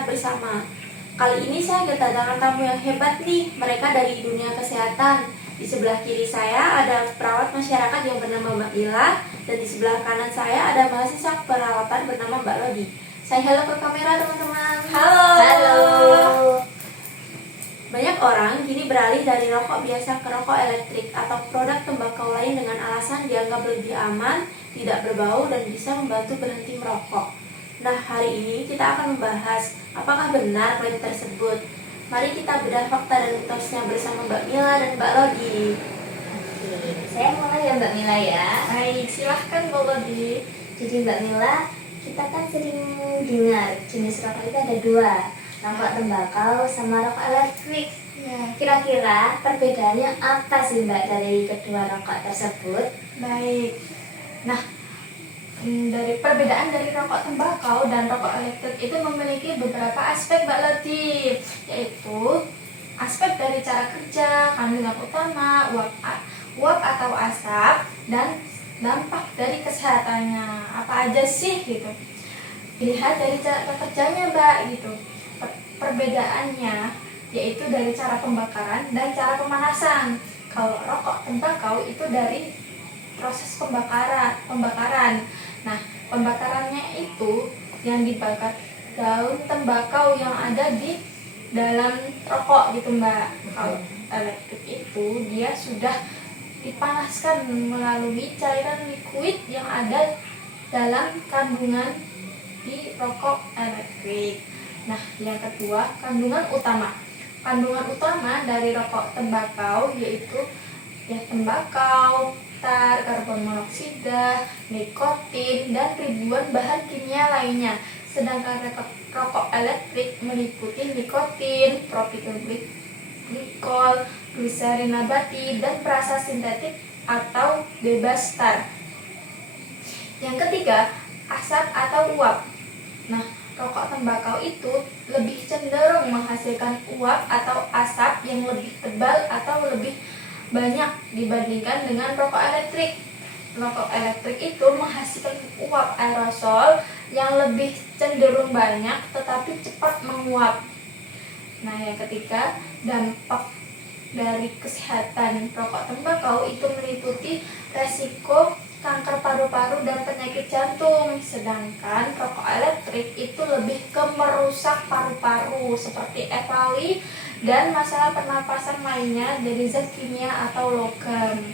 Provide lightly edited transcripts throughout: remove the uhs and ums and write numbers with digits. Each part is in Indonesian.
sehat bersama. Kali ini saya kedatangan tamu yang hebat nih, mereka dari dunia kesehatan. Di sebelah kiri saya ada perawat masyarakat yang bernama Mbak Mila, dan di sebelah kanan saya ada mahasiswa perawatan bernama Mbak Lodi. Saya halo ke kamera teman-teman. Halo. Banyak orang kini beralih dari rokok biasa ke rokok elektrik atau produk tembakau lain dengan alasan dianggap lebih aman, tidak berbau, dan bisa membantu berhenti merokok. Nah, hari ini kita akan membahas apakah benar klaim tersebut. Mari kita bedah fakta dan mitosnya bersama Mbak Mila dan Mbak Lodi. Oke, saya mulai ya Mbak Mila ya. Baik, silahkan Mbak Lodi. Jadi Mbak Mila, kita kan sering dengar jenis rokok itu ada dua, rokok tembakau sama rokok elektrik. Ya, Kira-kira perbedaannya apa sih Mbak dari kedua rokok tersebut? baik. Nah, dari perbedaan dari rokok tembakau dan rokok elektrik itu memiliki beberapa aspek Mbak Lodi, yaitu aspek dari cara kerja, kandungan utama, uap atau asap, dan dampak dari kesehatannya. Apa aja sih gitu? Dilihat dari cara kerjanya Mbak gitu. Perbedaannya yaitu dari cara pembakaran dan cara pemanasan. Kalau rokok tembakau itu dari proses pembakaran. Nah, pembakarannya itu yang dibakar daun tembakau yang ada di dalam rokok gitu Mbak. Kalau elektrik itu dia sudah dipanaskan melalui cairan liquid yang ada dalam kandungan di rokok elektrik. Nah, yang kedua, kandungan utama. Kandungan utama dari rokok tembakau yaitu tembakau, tar, karbon monoksida, nikotin, dan ribuan bahan kimia lainnya. Sedangkan rokok elektrik meliputi nikotin, propilenglikol, gliserin nabati, dan perasa sintetik atau bebas tar. Yang ketiga, asap atau uap. Nah, rokok tembakau itu lebih cenderung menghasilkan uap atau asap yang lebih tebal atau lebih banyak dibandingkan dengan rokok elektrik. Rokok elektrik itu menghasilkan uap aerosol yang lebih cenderung banyak tetapi cepat menguap. Nah, yang ketiga, dampak dari kesehatan rokok tembakau itu meliputi resiko kanker paru-paru dan penyakit jantung, sedangkan rokok elektrik itu lebih ke merusak paru-paru seperti EPALI dan masalah pernapasan lainnya dari zat kimia atau logam.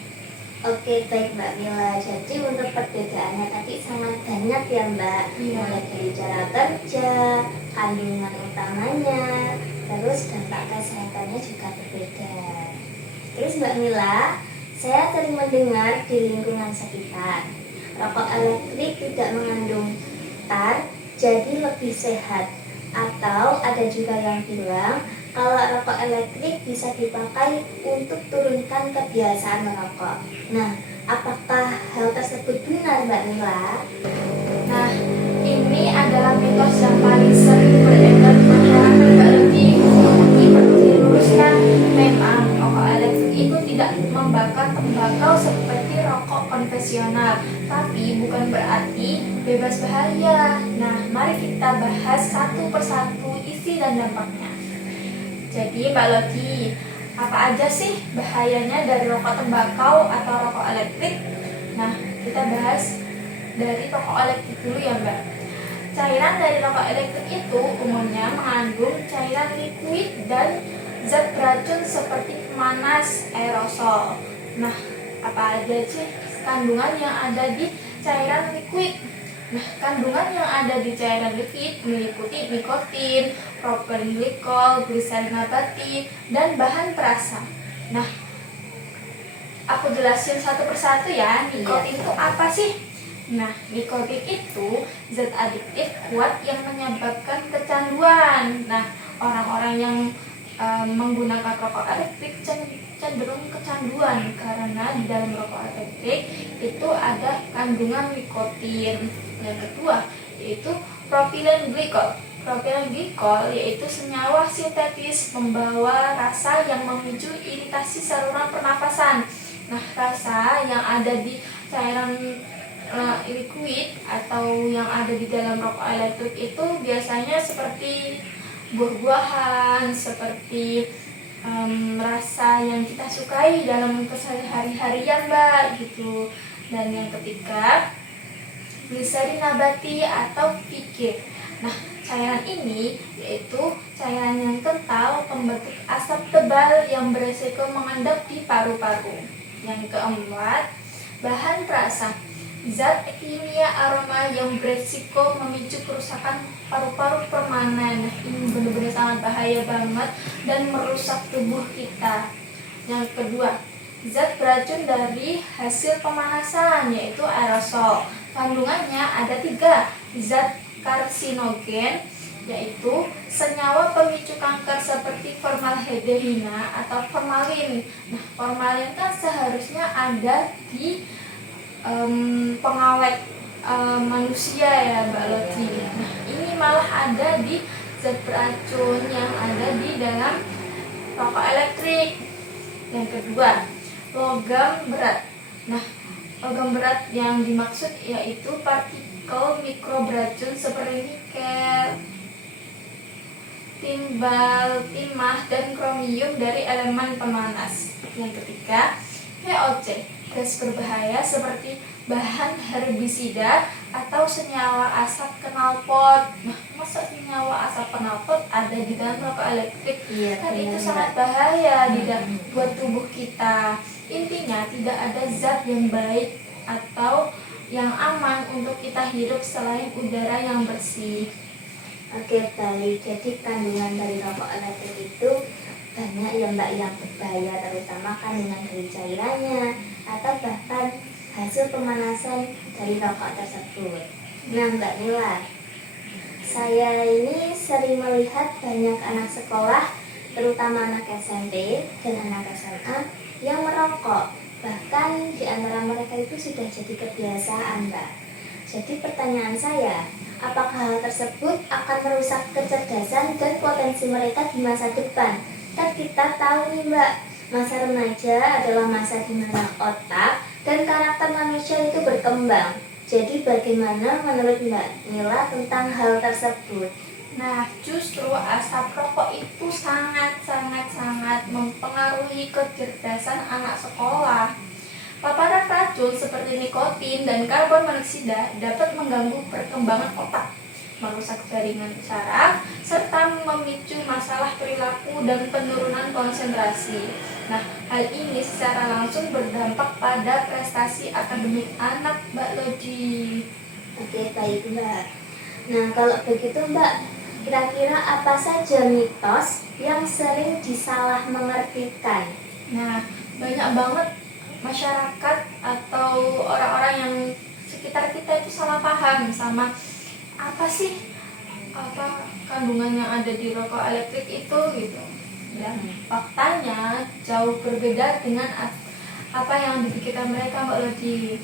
Oke, baik Mbak Mila. Jadi untuk perbedaannya tadi sangat banyak ya Mbak. Iya. Mulai dari cara kerja, kandungan utamanya, terus dampak kesehatannya juga berbeda. Terus Mbak Mila, saya sering mendengar di lingkungan sekitar rokok elektrik tidak mengandung tar, jadi lebih sehat. Atau ada juga yang bilang kalau rokok elektrik bisa dipakai untuk turunkan kebiasaan merokok. Nah, apakah hal tersebut benar Mbak Mila? Nah, ini adalah mitos yang paling sering beredar di masyarakat Mbak Ludi. Tapi perlu diluruskan, memang rokok elektrik itu tidak membakar tembakau seperti rokok konvensional, tapi bukan berarti bebas bahaya. Nah, mari kita bahas satu persatu isi dan dampaknya. Jadi Mbak Lodi, apa aja sih bahayanya dari rokok tembakau atau rokok elektrik? Nah, kita bahas dari rokok elektrik dulu ya Mbak. Cairan dari rokok elektrik itu umumnya mengandung cairan liquid dan zat beracun seperti pemanas, aerosol. Nah, apa aja sih kandungan yang ada di cairan liquid? Nah, kandungan yang ada di cairan liquid meliputi nikotin, propilenglikol, gliserin nabati, dan bahan perasa. Nah, aku jelasin satu persatu ya. Nikotin itu apa sih? Nah, nikotin itu zat adiktif kuat yang menyebabkan kecanduan. Nah, orang-orang yang menggunakan rokok elektrik cenderung kecanduan karena di dalam rokok elektrik itu ada kandungan nikotin. Yang kedua yaitu propilenglikol. Propilenglikol yaitu senyawa sintetis membawa rasa yang memicu iritasi saluran pernafasan. Nah, rasa yang ada di cairan liquid atau yang ada di dalam rokok elektrik itu biasanya seperti buah-buahan, seperti rasa yang kita sukai dalam kesehari-harian Mbak gitu. Dan yang ketiga, gliserin nabati atau fikir. Nah, cairan ini yaitu cairan yang kental pembentuk asap tebal yang beresiko mengendap di paru-paru. Yang keempat, bahan perasa, zat kimia aroma yang beresiko memicu kerusakan paru-paru permanen. Nah, ini benar-benar sangat bahaya banget dan merusak tubuh kita. Yang kedua, zat beracun dari hasil pemanasan yaitu aerosol. Kandungannya ada 3, zat karsinogen yaitu senyawa pemicu kanker seperti formaldehida atau formalin. Nah, formalin kan seharusnya ada di pengawet manusia ya Mbak Loti. Nah, ini malah ada di zat beracun yang ada di dalam rokok elektrik. Yang kedua, logam berat. Nah, logam berat yang dimaksud yaitu partikel mikro beracun seperti nikel, timbal, timah, dan kromium dari elemen pemanas. Yang ketiga, VOC, gas berbahaya seperti bahan herbisida atau senyawa asap knalpot. Nah, masa senyawa asap knalpot ada di dalam rokok elektrik? Iya, Kan itu benar, sangat bahaya buat tubuh kita. Intinya tidak ada zat yang baik atau yang aman untuk kita hidup selain udara yang bersih. Oke, baik. Jadi kandungan dari rokok elektrik itu banyak ya Mbak yang berbahaya, terutama kandungan dari cairannya atau bahkan hasil pemanasan dari rokok tersebut. Nah Mbak Nila, saya ini sering melihat banyak anak sekolah, terutama anak SMP dan anak SMA yang merokok. Bahkan di antara mereka itu sudah jadi kebiasaan Mbak. Jadi pertanyaan saya, apakah hal tersebut akan merusak kecerdasan dan potensi mereka di masa depan? Kan kita tahu nih Mbak, masa remaja adalah masa di mana otak dan karakter manusia itu berkembang. Jadi bagaimana menurut Mbak Nila tentang hal tersebut? Nah, justru asap rokok itu sangat mempengaruhi kecerdasan anak sekolah. Paparan racun seperti nikotin dan karbon monoksida dapat mengganggu perkembangan otak, merusak jaringan saraf, serta memicu masalah perilaku dan penurunan konsentrasi. Nah, hal ini secara langsung berdampak pada prestasi akademik anak, Mbak Lodi. Oke, baik Mbak. Nah, kalau begitu Mbak, kira-kira apa saja mitos yang sering disalah mengertikan? Nah, banyak banget masyarakat atau orang-orang yang sekitar kita itu salah paham sama apa sih kandungan yang ada di rokok elektrik itu gitu. Ya, faktanya jauh berbeda dengan apa yang dipikirkan mereka Mbak Lodi.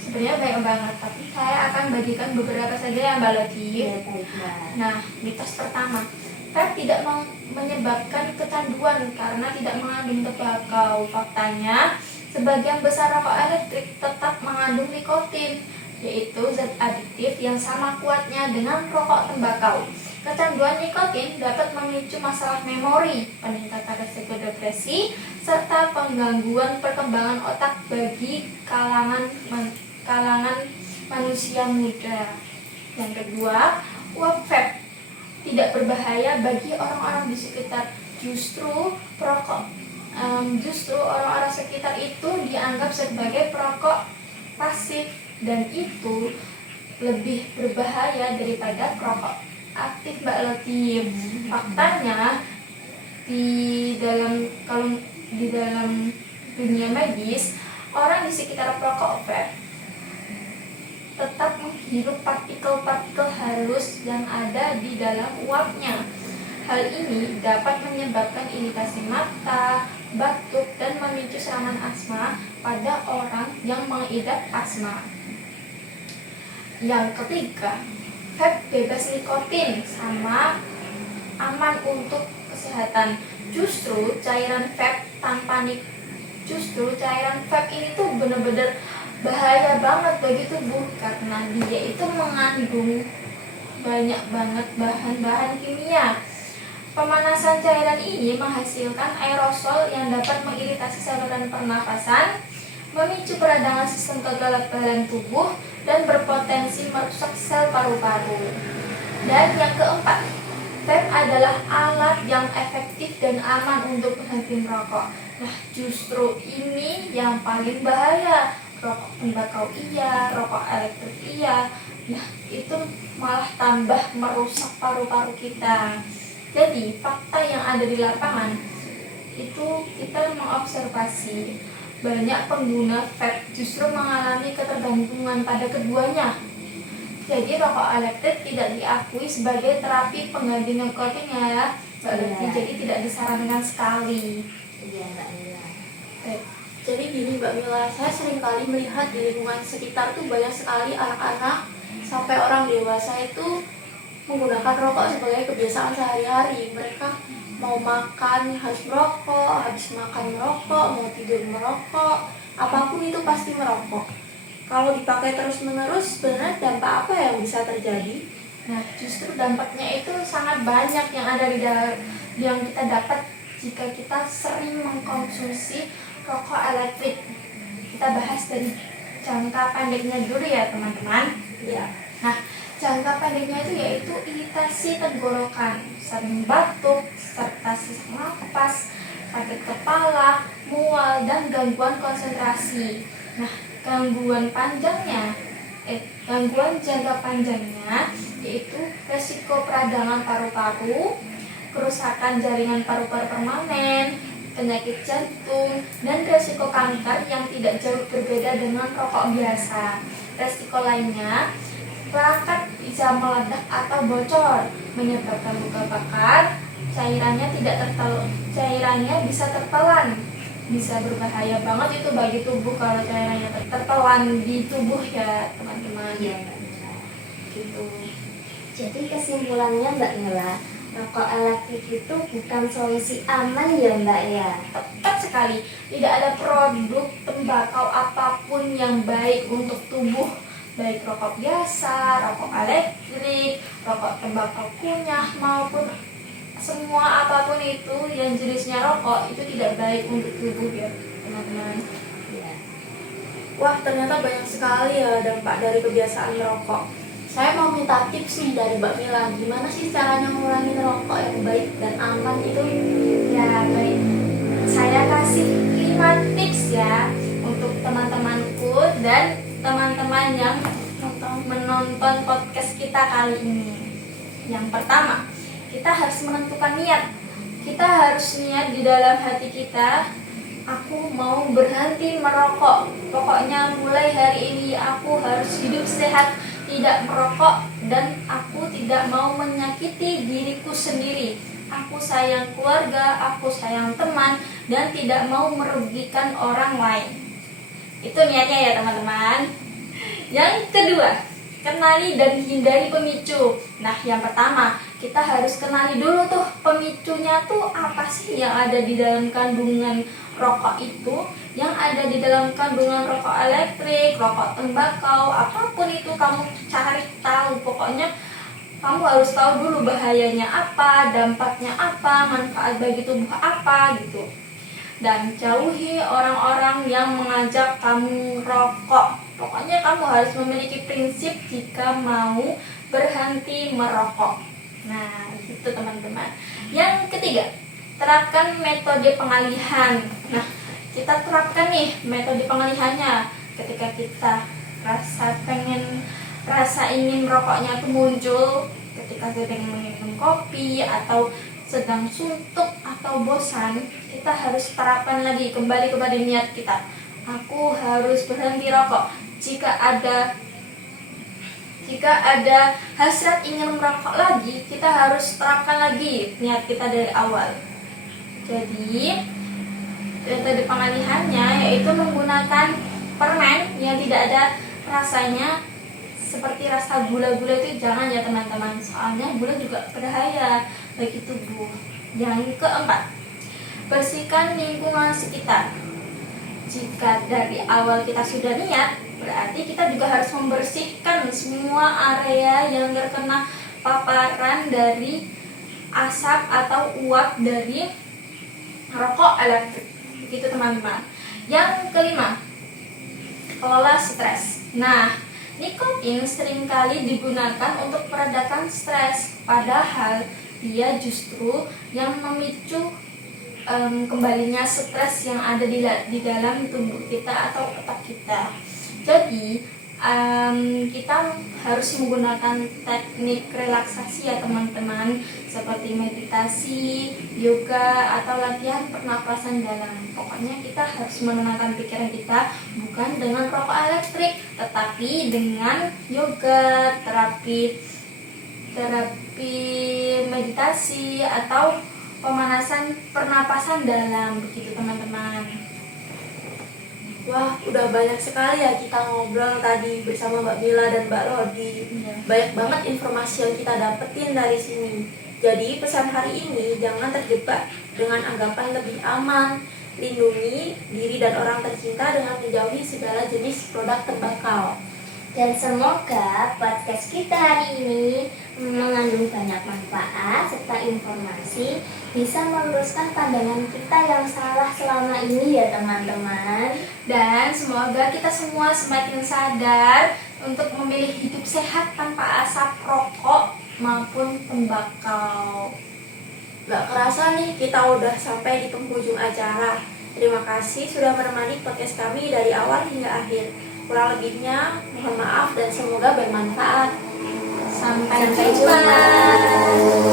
Sebenarnya banyak banget, tapi saya akan bagikan beberapa saja ya Mbak Lodi. Ya, baik Mbak. Nah, mitos pertama, vape tidak menyebabkan kecanduan karena tidak mengandung tembakau. Faktanya, sebagian besar rokok elektrik tetap mengandung nikotin, yaitu zat adiktif yang sama kuatnya dengan rokok tembakau. Kecanduan nikotin dapat memicu masalah memori, peningkatan risiko depresi, serta penggangguan perkembangan otak bagi kalangan manusia muda. Yang kedua, uap vape tidak berbahaya bagi orang-orang di sekitar. Justru orang-orang sekitar itu dianggap sebagai perokok pasif dan itu lebih berbahaya daripada perokok aktif Mbak Loti. Faktanya di dalam dunia medis, orang di sekitar perokok vape tetap menghirup partikel-partikel halus yang ada di dalam uapnya. Hal ini dapat menyebabkan iritasi mata, batuk, dan memicu serangan asma pada orang yang mengidap asma. Yang ketiga, vape bebas nikotin sama aman untuk kesehatan. Justru cairan vape ini tuh bener-bener bahaya banget bagi tubuh karena dia itu mengandung banyak banget bahan-bahan kimia. Pemanasan cairan ini menghasilkan aerosol yang dapat mengiritasi saluran pernafasan, memicu peradangan sistem kekebalan tubuh, dan berpotensi merusak sel paru-paru. Dan yang keempat, vape adalah alat yang efektif dan aman untuk berhenti merokok. Nah, justru ini yang paling bahaya. Rokok tembakau iya, rokok elektrik iya. Nah, itu malah tambah merusak paru-paru kita. Jadi, fakta yang ada di lapangan itu kita mengobservasi banyak pengguna vape justru mengalami ketergantungan pada keduanya. Jadi, rokok elektrik tidak diakui sebagai terapi pengganti nikotin ya, Mbak Lutfi. Jadi, tidak disarankan sekali. Iya, Mbak Mila. Baik. Jadi gini Mbak Mila, saya sering kali melihat di lingkungan sekitar tuh banyak sekali anak-anak sampai orang dewasa itu menggunakan rokok sebagai kebiasaan sehari-hari. Mereka mau makan harus merokok, habis makan merokok, mau tidur merokok, apapun itu pasti merokok. Kalau dipakai terus-menerus, sebenarnya dampak apa yang bisa terjadi? Nah, justru dampaknya itu sangat banyak yang ada di dalam yang kita dapat jika kita sering mengkonsumsi rokok elektrik. Kita bahas dari jangka pendeknya dulu ya teman-teman. Ya. Nah, jangka pendeknya itu yaitu iritasi tenggorokan, sering batuk, serta sesak napas, sakit kepala, mual, dan gangguan konsentrasi. Nah, gangguan jangka panjangnya yaitu resiko peradangan paru-paru, kerusakan jaringan paru-paru permanen, penyakit jantung, dan resiko kanker yang tidak jauh berbeda dengan rokok biasa. Resiko lainnya, perangkat bisa meledak atau bocor, menyebabkan luka bakar, cairannya bisa tertelan, bisa berbahaya banget itu bagi tubuh kalau cairannya tertelan di tubuh ya teman-teman. Iya, Mbak Mila. Gitu. Jadi kesimpulannya Mbak Mila, rokok elektrik itu bukan solusi aman ya Mbak ya? Tepat sekali, tidak ada produk tembakau apapun yang baik untuk tubuh, baik rokok biasa, rokok elektrik, rokok tembakau kunyah, maupun semua apapun itu yang jenisnya rokok itu tidak baik untuk tubuh ya teman-teman. Iya. Wah, ternyata banyak sekali ya dampak dari kebiasaan merokok. Saya mau minta tips nih dari Mbak Mila, gimana sih caranya mengurangi rokok yang baik dan aman itu? Ya, baik. Saya kasih 5 tips ya untuk teman-temanku dan teman-teman yang menonton podcast kita kali ini. Yang pertama, kita harus menentukan niat. Kita harus niat di dalam hati kita, aku mau berhenti merokok. Pokoknya mulai hari ini aku harus hidup sehat, tidak merokok, dan aku tidak mau menyakiti diriku sendiri. Aku sayang keluarga, aku sayang teman, dan tidak mau merugikan orang lain. Itu niatnya ya teman-teman. Yang kedua, kenali dan hindari pemicu. Nah, yang pertama, kita harus kenali dulu tuh pemicunya tuh apa sih yang ada di dalam kandungan rokok itu, yang ada di dalam kandungan rokok elektrik, rokok tembakau, apapun itu kamu cari tahu. Pokoknya kamu harus tahu dulu bahayanya apa, dampaknya apa, manfaat bagi tubuh apa gitu. Dan jauhi orang-orang yang mengajak kamu rokok. Pokoknya kamu harus memiliki prinsip jika mau berhenti merokok. Nah, itu teman-teman. Yang ketiga, terapkan metode pengalihan. Nah, kita terapkan nih metode pengalihannya. Ketika kita rasa ingin merokoknya itu muncul, ketika sedang minum kopi atau sedang suntuk atau bosan, kita harus terapkan lagi kembali kepada niat kita. Aku harus berhenti rokok. Jika ada hasrat ingin merokok lagi, kita harus terapkan lagi niat kita dari awal. Jadi, metode pengalihannya yaitu menggunakan permen yang tidak ada rasanya, seperti rasa gula-gula itu jangan ya teman-teman, soalnya gula juga berbahaya bagi tubuh. Yang keempat, bersihkan lingkungan sekitar. Jika dari awal kita sudah niat, Berarti kita juga harus membersihkan semua area yang terkena paparan dari asap atau uap dari rokok elektrik. Begitu teman-teman. Yang kelima, kelola stres. Nah, nikotin seringkali digunakan untuk meredakan stres, padahal dia justru yang memicu kembalinya stres yang ada di dalam tubuh kita atau otak kita. Jadi kita harus menggunakan teknik relaksasi ya teman-teman, seperti meditasi, yoga, atau latihan pernapasan dalam. Pokoknya kita harus menenangkan pikiran kita bukan dengan rokok elektrik, tetapi dengan yoga, terapi meditasi, atau pemanasan pernapasan dalam. Begitu teman-teman. Wah, udah banyak sekali ya kita ngobrol tadi bersama Mbak Mila dan Mbak Lodi. Banyak banget informasi yang kita dapetin dari sini. Jadi pesan hari ini, jangan terjebak dengan anggapan lebih aman. Lindungi diri dan orang tercinta dengan menjauhi segala jenis produk tembakau. Dan semoga podcast kita hari ini mengandung banyak manfaat serta informasi, bisa meluruskan pandangan kita yang salah selama ini ya teman-teman. Dan semoga kita semua semakin sadar untuk memilih hidup sehat tanpa asap rokok maupun tembakau. Gak kerasa nih kita udah sampai di penghujung acara. Terima kasih sudah menemani podcast kami dari awal hingga akhir. Kurang lebihnya mohon maaf dan semoga bermanfaat. Sampai Sampai jumpa. jumpa.